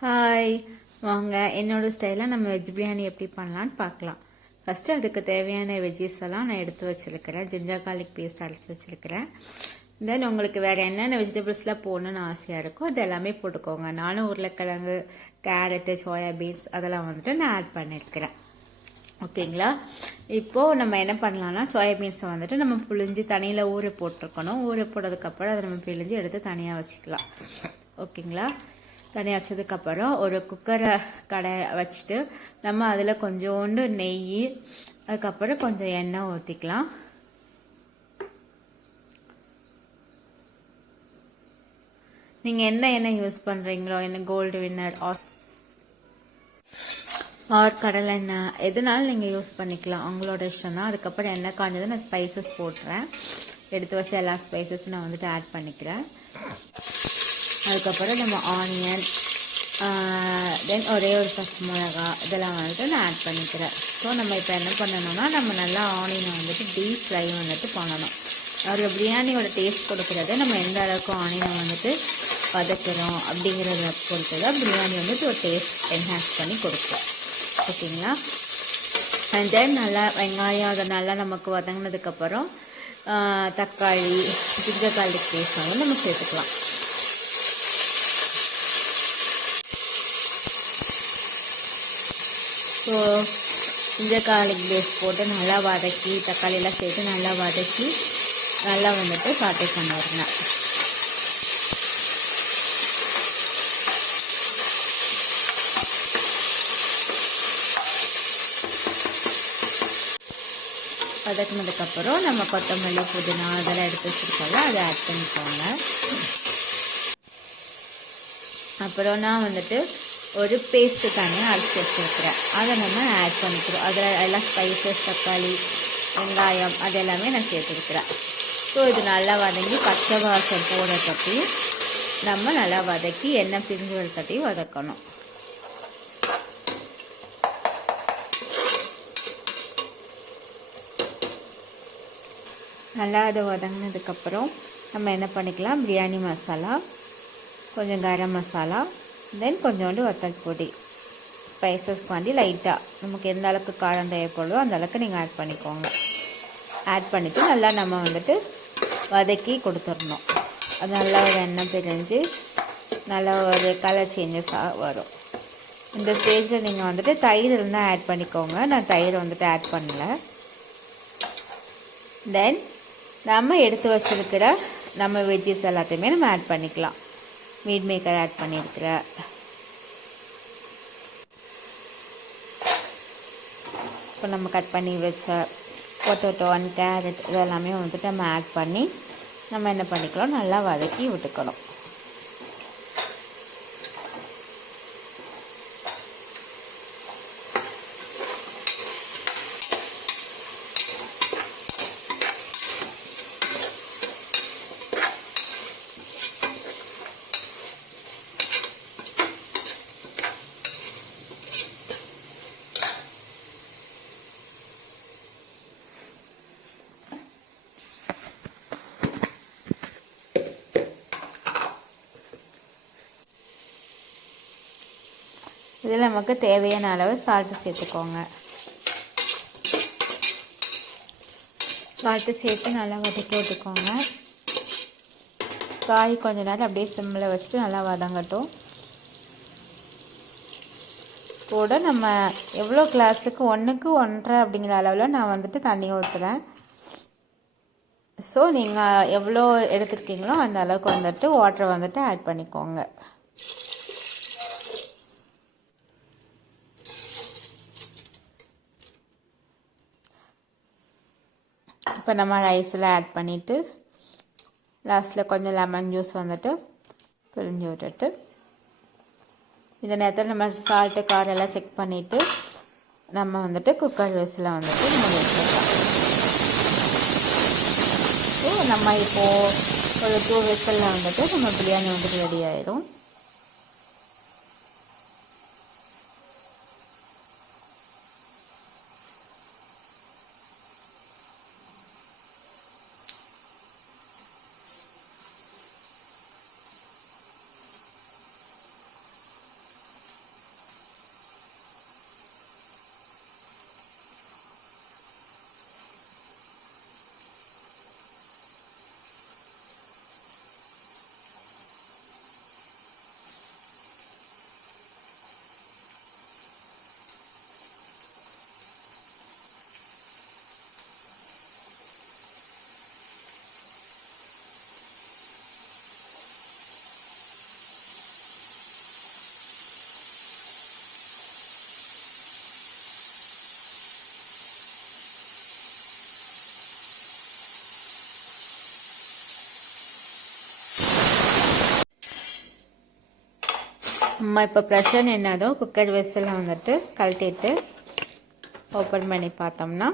Hi, வாங்க என்னோட ஸ்டைலில் நம்ம வெஜ் பிரியாணி எப்படி பண்ணலான்னு பார்க்கலாம். ஃபஸ்ட்டு அதுக்கு தேவையான வெஜ்ஜஸ் எல்லாம் நான் எடுத்து வச்சுருக்கிறேன். ஜிஞ்சர் கார்லிக் பேஸ்ட் அரைச்சி வச்சுருக்கிறேன். தென் உங்களுக்கு வேறு என்னென்ன வெஜிடபிள்ஸ்லாம் போடணுன்னு ஆசையாக இருக்கோ அது எல்லாமே போட்டுக்கோங்க. நானும் உருளைக்கிழங்கு, கேரட்டு, சோயாபீன்ஸ் அதெல்லாம் வந்துட்டு நான் ஆட் பண்ணியிருக்கிறேன். ஓகேங்களா? இப்போது நம்ம என்ன பண்ணலாம்னா, சோயாபீன்ஸை வந்துட்டு நம்ம புழிஞ்சு தண்ணியில் ஊற போட்டிருக்கணும். ஊற போட்டதுக்கப்புறம் அதை நம்ம பிழிஞ்சு எடுத்து தனியாக வச்சுக்கலாம். ஓகேங்களா? தனியாக வச்சதுக்கப்புறம் ஒரு குக்கரை வச்சுட்டு நம்ம அதில் கொஞ்சோண்டு நெய், அதுக்கப்புறம் கொஞ்சம் எண்ணெய் ஊற்றிக்கலாம். நீங்கள் எந்த எண்ணெய் யூஸ் பண்ணுறீங்களோ, என்ன கோல்டு வின்னர் ஆர் கடலை எண்ணெய் எதுனாலும் நீங்கள் யூஸ் பண்ணிக்கலாம், உங்களோட இஷ்டம் தான். அதுக்கப்புறம் எண்ணெய் காஞ்சது நான் ஸ்பைசஸ் போட்டுறேன். எடுத்து வச்ச எல்லா ஸ்பைசஸும் நான் வந்துட்டு ஆட் பண்ணிக்கிறேன். அதுக்கப்புறம் நம்ம ஆனியன், தென் ஒரே ஒரு பச்சை மிளகா இதெல்லாம் வந்துட்டு நான் ஆட் பண்ணிக்கிறேன். ஸோ நம்ம இப்போ என்ன பண்ணணும்னா, நம்ம நல்லா ஆனியனை வந்துட்டு டீப் ஃப்ரை வந்துட்டு பண்ணணும். ஒரு பிரியாணியோட டேஸ்ட் கொடுக்குறது நம்ம எந்த அளவுக்கு ஆனியனை வந்துட்டு வதக்குறோம் அப்படிங்கிறத பொறுத்து தான் பிரியாணி வந்துட்டு ஒரு டேஸ்ட் என்ஹான்ஸ் பண்ணி கொடுக்கும். ஓகேங்களா? அண்ட் தென் நல்லா வெங்காயம் அதை நல்லா நமக்கு வதங்கினதுக்கப்புறம் தக்காளி, ஜிஞ்சர் கார்லிக் பேஸ்ட் வந்து நம்ம சேர்த்துக்கலாம். ஸோ ஜிஞ்சர் கார்லிக் பேஸ்ட் போட்டு நல்லா வதக்கி, தக்காளியெல்லாம் சேர்த்து நல்லா வதக்கி நல்லா வந்துட்டு சாட்டை பண்ணிடுங்க. வதக்குனதுக்கப்புறம் நம்ம கொத்தமல்லி, புதினா அதெல்லாம் எடுத்து வச்சுருக்கோம்ல, அதை ஆட் பண்ணிக்கோங்க. அப்புறம் நான் வந்துட்டு ஒரு பேஸ்ட்டு தனியாக அரைச்சி வச்சுருக்கிறேன், அதை நம்ம ஆட் பண்ணிக்கிறோம். அதில் எல்லாம் ஸ்பைசஸ், தக்காளி, வெங்காயம் அது எல்லாமே நான் சேர்த்துருக்குறேன். ஸோ இது நல்லா வதங்கி பச்சை வாசம் போட கட்டி நம்ம நல்லா வதக்கி எண்ணெய் பிரிஞ்சு கட்டி வதக்கணும். நல்லா அதை வதங்கினதுக்கப்புறம் நம்ம என்ன பண்ணிக்கலாம், பிரியாணி மசாலா, கொஞ்சம் கரம் மசாலா, தென் கொஞ்சோண்டு வத்தல் பொடி, ஸ்பைசஸ்க்கு வேண்டி லைட்டாக நமக்கு எந்த அளவுக்கு காரம் தேவைப்படுதோ அந்த அளவுக்கு நீங்கள் ஆட் பண்ணிக்கோங்க. ஆட் பண்ணிவிட்டு நல்லா நம்ம வந்துட்டு வதக்கி கொடுத்துடணும். அது நல்லா ஒரு எண்ணெய் பிரிஞ்சு நல்லா ஒரு கலர் சேஞ்சஸாக வரும். இந்த ஸ்டேஜில் நீங்கள் வந்துட்டு தயிர் இருந்தால் ஆட் பண்ணிக்கோங்க. நான் தயிர் வந்துட்டு ஆட் பண்ணலை. தென் நம்ம எடுத்து வச்சுருக்கிற நம்ம வெஜ்ஜஸ் எல்லாத்தையுமே நம்ம ஆட் பண்ணிக்கலாம். மீட் மேக்கர் ஆட் பண்ணியிருக்கிறேன். இப்போ நம்ம கட் பண்ணி வச்ச பொட்டேட்டோ அண்ட் கேரட் இதெல்லாமே வந்துட்டு நம்ம ஆட் பண்ணி நம்ம என்ன பண்ணிக்கலாம், நல்லா வதக்கி விட்டுக்கணும். இதில் நமக்கு தேவையான அளவு சால்ட்டு சேர்த்துக்கோங்க. சால்ட்டு சேர்த்து நல்லா வதக்கி விட்டுக்கோங்க. காய் கொஞ்ச நேரம் அப்படியே சிம்மில் வச்சுட்டு நல்லா வதங்கட்டும். கூட நம்ம எவ்வளோ கிளாஸுக்கு 1க்கு 1.5 அப்படிங்கிற அளவில் நான் வந்துட்டு தண்ணி ஊற்றுறேன். ஸோ நீங்கள் எவ்வளோ எடுத்துருக்கீங்களோ அந்த அளவுக்கு வந்துட்டு வாட்டரை வந்துட்டு ஆட் பண்ணிக்கோங்க. இப்போ நம்ம ரைஸில் ஆட் பண்ணிவிட்டு லாஸ்ட்டில் கொஞ்சம் லெமன் ஜூஸ் வந்துட்டு பிழிஞ்சு விட்டுட்டு இந்த நேரத்தில் நம்ம சால்ட்டு காரெல்லாம் செக் பண்ணிவிட்டு நம்ம வந்துட்டு குக்கர் விசில் வந்துட்டு மூடி வச்சிடலாம். ஸோ நம்ம இப்போது ஒரு 2 விசிலில் வந்துட்டு நம்ம பிரியாணி வந்துட்டு ரெடி ஆயிடும். நம்ம இப்போ ப்ரெஷர் என்னதும் குக்கர் விசில் வந்துட்டு கழட்டிட்டு ஓப்பன் பண்ணி பார்த்தோம்னா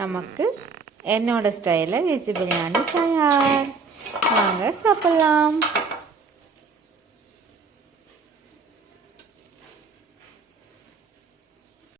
நமக்கு என்னோட ஸ்டைலில் வெஜ் பிரியாணி தயார். வாங்க சாப்பிட்லாம்.